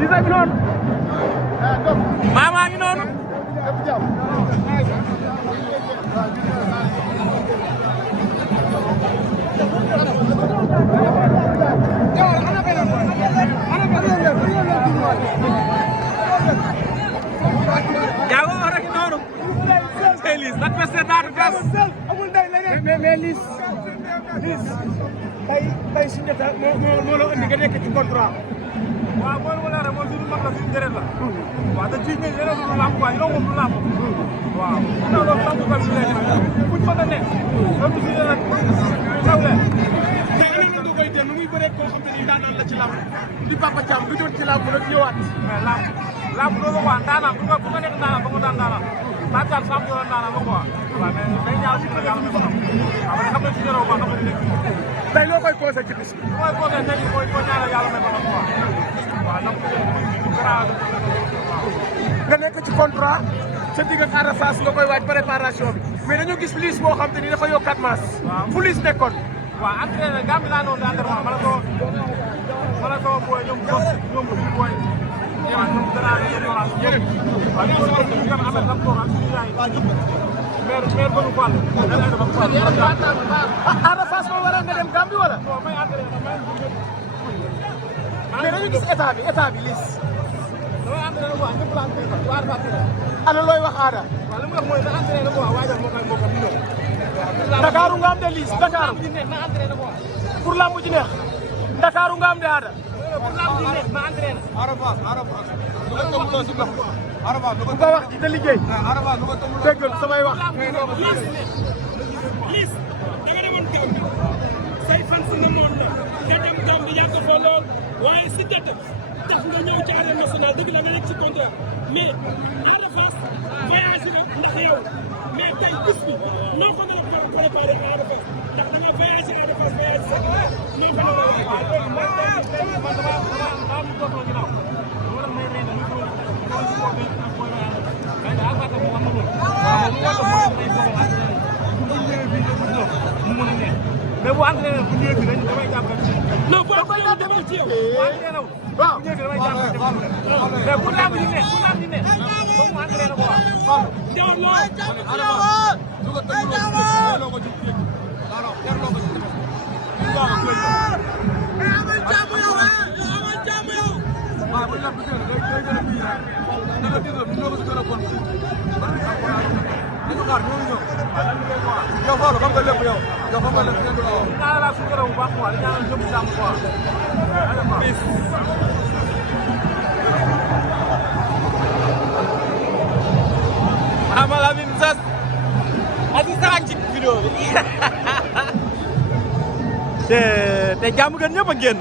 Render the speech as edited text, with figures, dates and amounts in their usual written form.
Lisa ngi noonu Mama ngi noonu Jaago war ak noonu Liss l'adversaire d'Ada Fass amul ndey leneen mais Liss tey si ñetta moo la indi nga nekk ci contrat waaw mooy wala rek mooy suñu mag la suñu deret la waaw te ci ñi leneen lu lamb quoi ñu lu lamb waaw na loolu lamb ko bi lay buñ mën a nekk am ci rek taw leen ñu ngi koy dem muy bëre ko xam te ni daanal la ci lamb di Papa Thiam du doon ci lamb rek ñëwaat mais lamb loolu waa daanal bu nga nekk daanal ba ko daan daanal Matar Samb yoon daanal ba quoi waaw mais day ñaaw ci yàlla may ko xam après xam nga ci jëro ba xam nga nekk tey loo koy conseillé ci bis bi. mooy conseil tey jii mooy ñaanal yàlla may ko nag quoi. waaw ndax nga nekk ci contrat sa digg ak Ada Fass nga koy waaj préparation bi mais dañoo gis Liss boo xam te ni dafa yokkaat maas. waaw fu Liss nekkoon. waaw entraîné Gambie laa noonu entraînement ma la ko booy ñoom ñoom booy ñoom danaa leen yoral waaw ñoom ñu am affaire lam toog ak suñu yaay maire Badou Fall Ada Fass moo waral nga dem Gambie wala. non may entraîné mais dañu gis état bi Liss. damay entraîné quoi ñëpp la entraîné waa Ada Fass ana looy wax Ada. waaw li mu wax mooy na entraîné quoi waajal moo koy ñëw Ndakaaru nga am de Liss Ndakaaru. na entraîné quoi pour lamb ji neex. Ndakaaru nga am de Ada. pour lamb ji neex na entraîné Ada Fass bu ko wax ci te liggéey. déggal samay wax. Liss da nga demoon Gambie say fan si nga noonu la nga dem Gambie yàgg fa lool waaye si dëkk tax nga ñëw ci arène nationale dëgg la nga nekk ci contrat mais Ada Fass voyagé na ndax yow mais tey bis bi noo ko nar a préparé Ada Fass ndax da nga voyagé Ada Fass voyagé sax noo ko nar mais bu entraîné bu ñëwee fii damay jàpp non boo ko yow demal ci yow bu entraîné wu waaw bu ñëwee fii damay jàpp mais pour lamb ji neex foog mu entraîné ko waaw Diawar yow Fallou xam nga lépp yow xam nga lépp kenn du la wax. ñaanal laa suñu bu baax quoi di ñaanal ñëpp jàmm quoi. Ama Lamine Sas assistant ci vidéo bi te jàmm gën ñëpp a génn